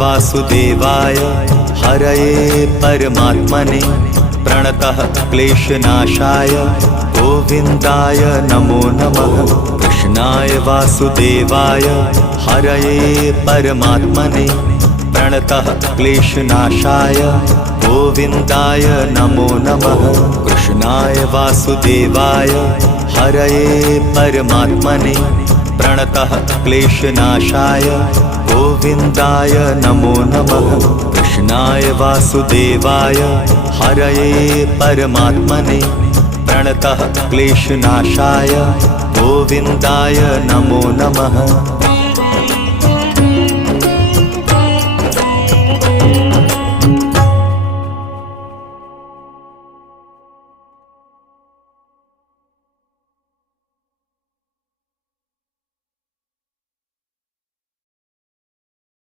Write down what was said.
वासुदेवाय हरये परमात्मने प्रणतः क्लेशनाशाय गोविन्दाय नमो नमः। कृष्णाय वासुदेवाय हरये परमात्मने प्रणतः क्लेशनाशाय गोविन्दाय नमो नमः। कृष्णाय वासुदेवाय हरये परमात्मने प्रणतः क्लेशनाशाय गोविन्दाय नमो नमः। कृष्णाय वासुदेवाय हरये परमात्मने प्रणतः क्लेशनाशाय गोविन्दाय नमो नमः।